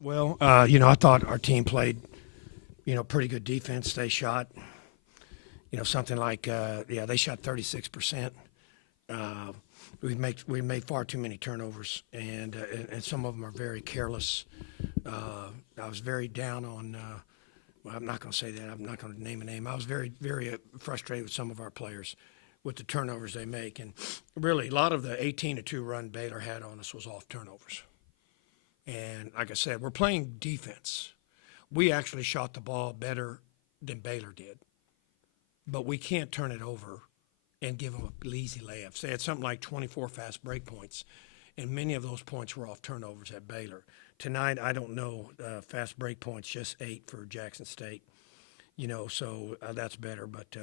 Well, I thought our team played, pretty good defense. They shot, something like, they shot 36%. We made far too many turnovers, and some of them are very careless. I was very down on. Well, I'm not going to say that. I'm not going to name a name. I was very, very frustrated with some of our players with the turnovers they make, and really a lot of the 18-2 run Baylor had on us was off turnovers. And like I said, we're playing defense. We actually shot the ball better than Baylor did, but we can't turn it over and give them easy layups. They had something like 24 fast break points, and many of those points were off turnovers at Baylor. Tonight, I don't know, fast break points, just 8 for Jackson State, so that's better. But,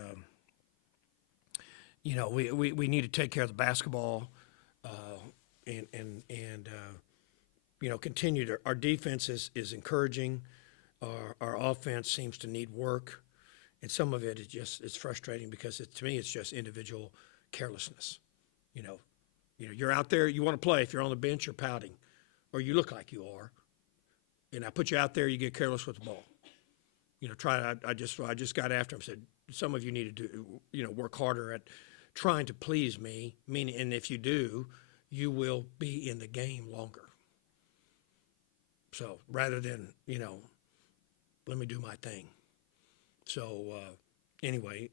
we need to take care of the basketball and continue to – our defense is encouraging. Our offense seems to need work. And some of it is just it's frustrating because to me it's just individual carelessness. You're out there, you want to play. If you're on the bench, you're pouting, or you look like you are. And I put you out there, you get careless with the ball. I just got after him. Said some of you need to do work harder at trying to please me. Meaning, and if you do, you will be in the game longer. So rather than let me do my thing. So anyway,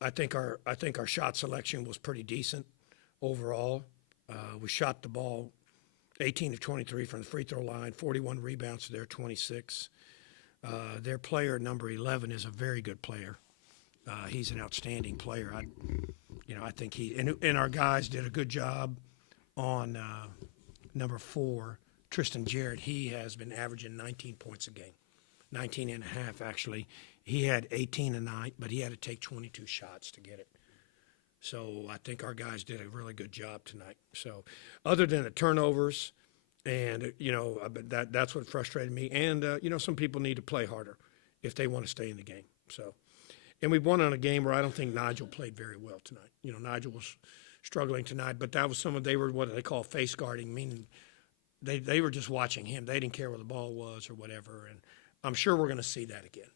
I think our shot selection was pretty decent overall. We shot the ball 18 of 23 from the free throw line, 41 rebounds to their 26. Their player number 11 is a very good player. He's an outstanding player. I think and our guys did a good job on number 4, Tristan Jarrett. He has been averaging 19 points a game. 19 and a half, actually. He had 18 a night, but he had to take 22 shots to get it. So I think our guys did a really good job tonight. So other than the turnovers, and, that's what frustrated me. And, some people need to play harder if they want to stay in the game. So, and we won on a game where I don't think Nigel played very well tonight. Nigel was struggling tonight, but that was they were what they call face guarding, meaning they were just watching him. They didn't care where the ball was or whatever. And I'm sure we're going to see that again,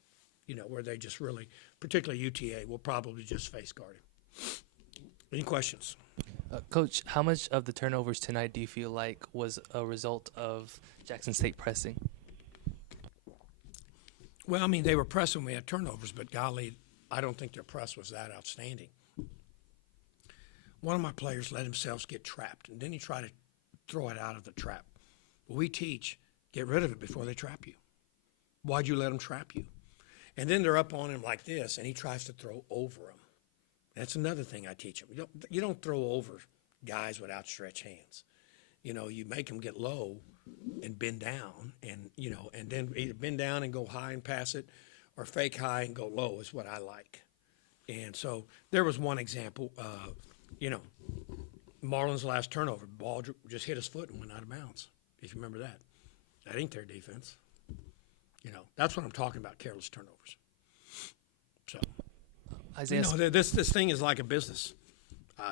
where they just really, particularly UTA, will probably just face guard him. Any questions? Coach, how much of the turnovers tonight do you feel like was a result of Jackson State pressing? Well, they were pressing. We had turnovers, but golly, I don't think their press was that outstanding. One of my players let himself get trapped, and then he tried to throw it out of the trap. We teach, get rid of it before they trap you. Why'd you let them trap you? And then they're up on him like this, and he tries to throw over them. That's another thing I teach them. You don't throw over guys with outstretched hands. You make them get low and bend down, and then either bend down and go high and pass it, or fake high and go low is what I like. And so there was one example. Marlon's last turnover, ball just hit his foot and went out of bounds. If you remember that, that ain't their defense. That's what I'm talking about, careless turnovers. So, Isaiah, this thing is like a business.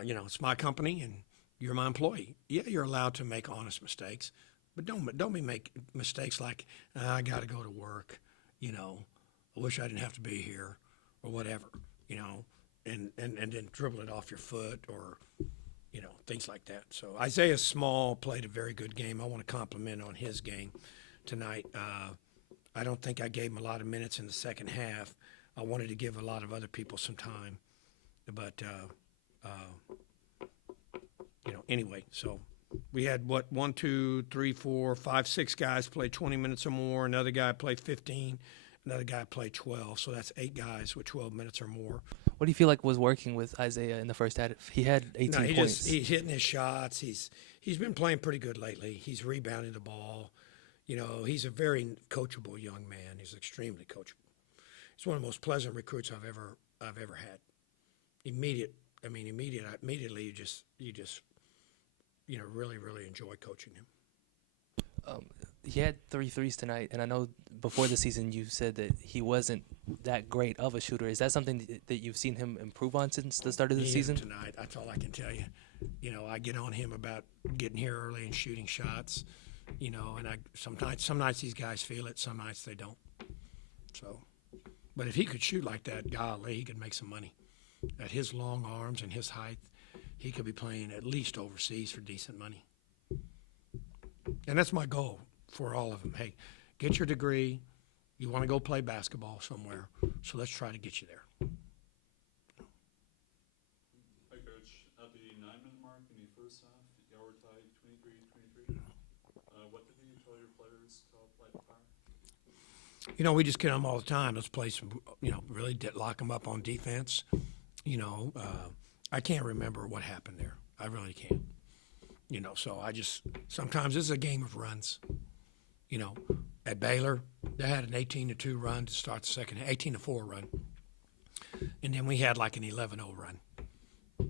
It's my company and you're my employee. Yeah, you're allowed to make honest mistakes, but don't make mistakes like I got to go to work. I wish I didn't have to be here, or whatever. And then dribble it off your foot, or things like that. So Isaiah Small played a very good game. I want to compliment on his game tonight. I don't think I gave him a lot of minutes in the second half. I wanted to give a lot of other people some time. But, anyway, so we had, 1, 2, 3, 4, 5, 6 guys play 20 minutes or more. Another guy played 15. Another guy played 12. So that's 8 guys with 12 minutes or more. what do you feel like was working with Isaiah in the first half? He had 18 points. He's hitting his shots. He's been playing pretty good lately. He's rebounding the ball. He's a very coachable young man. He's extremely coachable. He's one of the most pleasant recruits I've ever had. Immediately you just really, really enjoy coaching him. He had 3 threes tonight, and I know before the season you said that he wasn't that great of a shooter. Is that something that you've seen him improve on since the start of the season? Tonight, that's all I can tell you. I get on him about getting here early and shooting shots. you know, and some nights these guys feel it, some nights they don't. So, but if he could shoot like that, golly, he could make some money. At his long arms and his height, he could be playing at least overseas for decent money. And that's my goal for all of them. Hey, get your degree. You want to go play basketball somewhere, so let's try to get you there. Hi, Coach. At the 9-minute mark in the first half, y'all were tied 23-23. What did you tell your players to light the fire? You know, we just get them all the time. Let's play some, you know, really lock them up on defense. You know, I can't remember what happened there. I really can't. You know, so sometimes this is a game of runs. You know, at Baylor, they had an 18-2 run to start the second, 18-4 run. And then we had like an 11-0 run.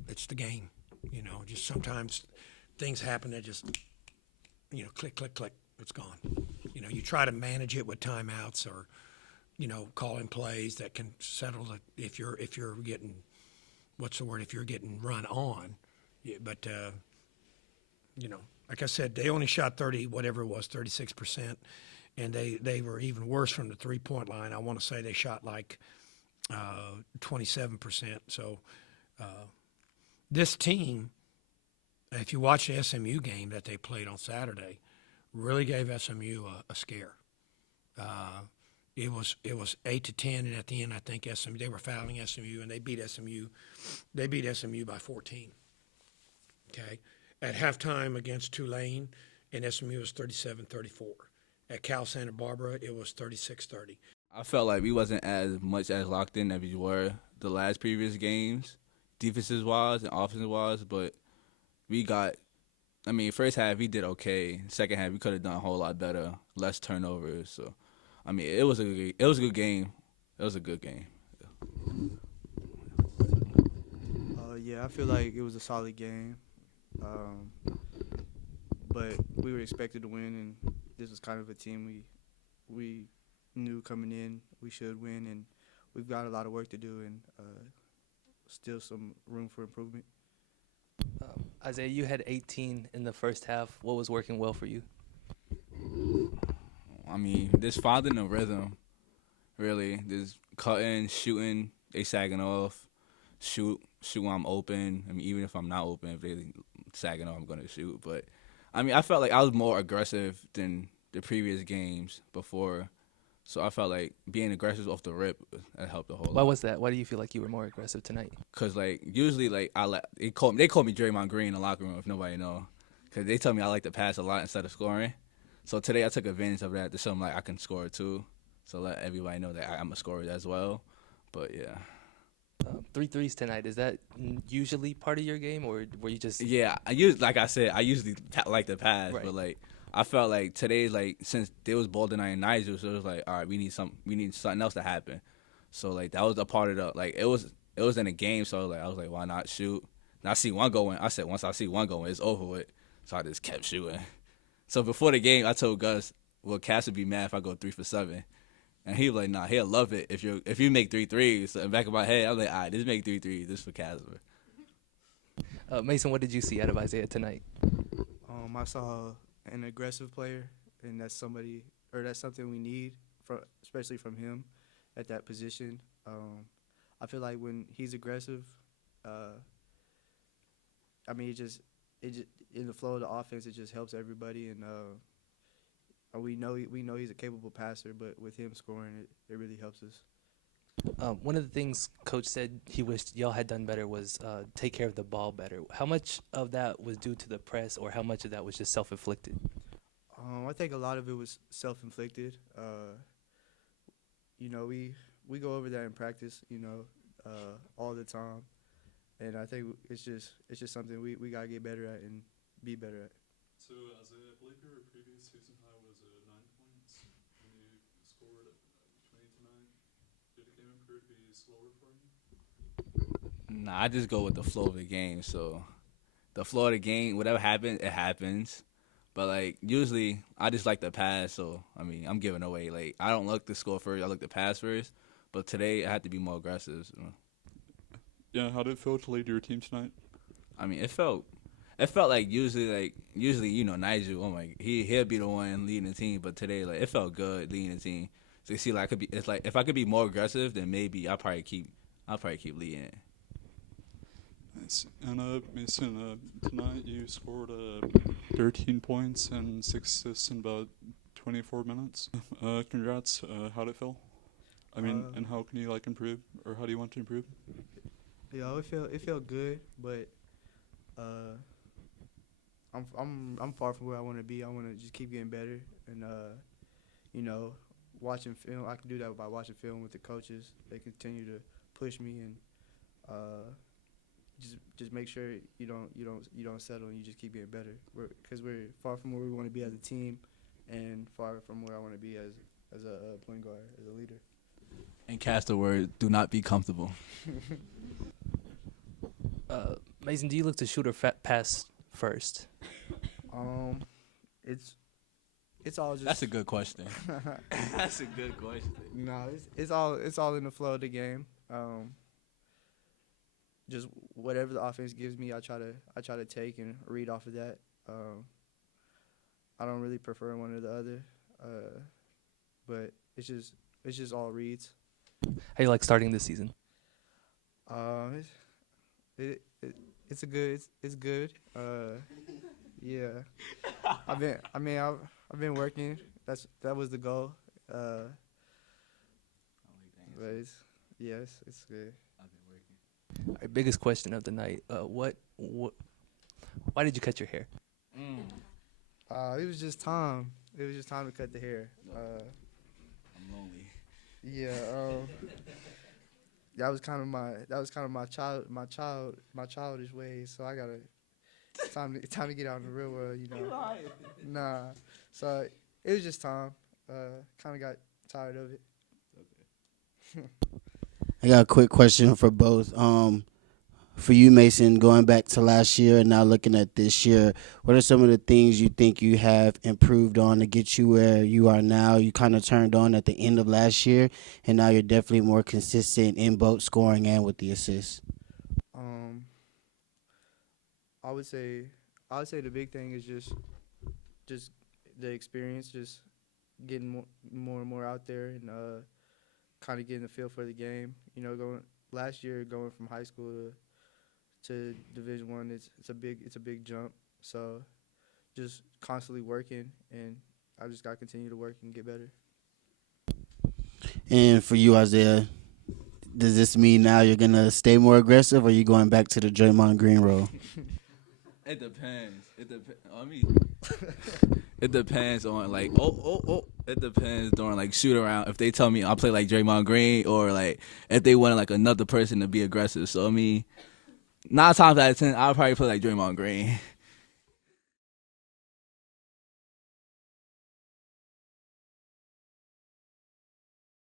It's the game. You know, just sometimes things happen that just, you know, click, click, click, it's gone. You know, you try to manage it with timeouts or, you know, calling plays that can settle it if you're getting, if you're getting run on. Yeah, but, you know, like I said, they only shot 36%, and they were even worse from the three-point line. I want to say they shot like 27%. So this team, if you watch the SMU game that they played on Saturday, really gave SMU a scare. It was 8-10, and at the end, I think they were fouling SMU, and they beat SMU. They beat SMU by 14. Okay, at halftime against Tulane, and SMU was 37-34. At Cal Santa Barbara, it was 36-30. I felt like we wasn't as much as locked in as we were the last previous games, defenses wise and offensive wise, but we got. I mean, first half we did okay. Second half we could have done a whole lot better, less turnovers. So, I mean, it was a good game. It was a good game. Yeah, I feel like it was a solid game, but we were expected to win, and this was kind of a team we knew coming in we should win, and we've got a lot of work to do, and still some room for improvement. Isaiah, you had 18 in the first half. What was working well for you? I mean, just finding the rhythm, really. Just cutting, shooting, they sagging off, shoot when I'm open. I mean, even if I'm not open, if they sagging off, I'm going to shoot. But, I mean, I felt like I was more aggressive than the previous games before. So I felt like being aggressive off the rip, that helped a whole lot. Why was that? Why do you feel like you were more aggressive tonight? Because, like, usually, like, they call me Draymond Green in the locker room if nobody know. Because they tell me I like to pass a lot instead of scoring. So today I took advantage of that to show them, like, I can score too. So let everybody know that I'm a scorer as well. But, yeah. 3 threes tonight, is that usually part of your game, or were you just... Yeah, I usually like to pass. Right. But, like, I felt like today, like, since they was ball denying Nigel, so it was like, all right, we need something else to happen. So, like, that was a part of the, like, it was in a game, so I was like, why not shoot? And I see one going. I said, once I see one going, it's over with. So I just kept shooting. So before the game, I told Gus, well, Cass would be mad if I go 3 for 7. And he was like, nah, he'll love it if you make 3 threes. So in the back of my head, I was like, all right, just make 3 threes. This is for Casper. Mason, what did you see out of Isaiah tonight? I saw an aggressive player, and that's something we need, especially from him at that position. I feel like when he's aggressive, I mean, it just in the flow of the offense, it just helps everybody, and we know he's a capable passer, but with him scoring, it really helps us. One of the things Coach said he wished y'all had done better was take care of the ball better. How much of that was due to the press, or how much of that was just self-inflicted? I think a lot of it was self-inflicted. You know, we go over that in practice, you know, all the time, and I think it's just something we gotta get better at and be better at. So, Isaiah, I believe your previous season high was 9 points, and you scored 20 tonight. Did the game appear to be slower for you? Nah, I just go with the flow of the game. So the flow of the game, whatever happens, it happens. But, like, usually I just like to pass. So, I mean, I'm giving away. Like, I don't look to score first. I look to pass first. But today I had to be more aggressive. So. Yeah, how did it feel to lead your team tonight? I mean, it felt it felt like usually Nigel, he'll be the one leading the team, but today like it felt good leading the team. So you see, like it's like if I could be more aggressive, then maybe I'll probably keep leading it. Nice. And Mason, tonight you scored 13 points and 6 assists in about 24 minutes. Congrats. How'd it feel? I mean, and how can you improve, or how do you want to improve? Yeah, it felt good, but I'm far from where I want to be. I want to just keep getting better, and watching film. I can do that by watching film with the coaches. They continue to push me and just make sure you don't settle and you just keep getting better. Because we're far from where we want to be as a team, and far from where I want to be as a point guard, as a leader. And cast the word, do not be comfortable. Mason, do you look to shoot or pass first? It's all just. That's a good question. That's a good question. No, it's all in the flow of the game. Just whatever the offense gives me, I try to take and read off of that. I don't really prefer one or the other, but it's just all reads. How you like starting this season? It's good. Yeah. I've been working. That was the goal. But it's good. Our biggest question of the night: why did you cut your hair? It was just time. It was just time to cut the hair. I'm lonely. Yeah. That was kind of my childish ways. So I gotta time to get out in the real world. Nah. So it was just time. Kind of got tired of it. I got a quick question for both. For you, Mason, going back to last year and now looking at this year, what are some of the things you think you have improved on to get you where you are now? You kind of turned on at the end of last year, and now you're definitely more consistent in both scoring and with the assists. I would say the big thing is just the experience, just getting more and more out there and kind of getting a feel for the game. Going from high school to Division I, it's a big jump. So just constantly working, and I just got to continue to work and get better. And for you, Isaiah, does this mean now you're going to stay more aggressive, or are you going back to the Draymond Green role? It depends. It depends on it depends during shoot around. If they tell me I'll play like Draymond Green, or if they want another person to be aggressive. So 9 times out of 10 I'll probably play like Draymond Green.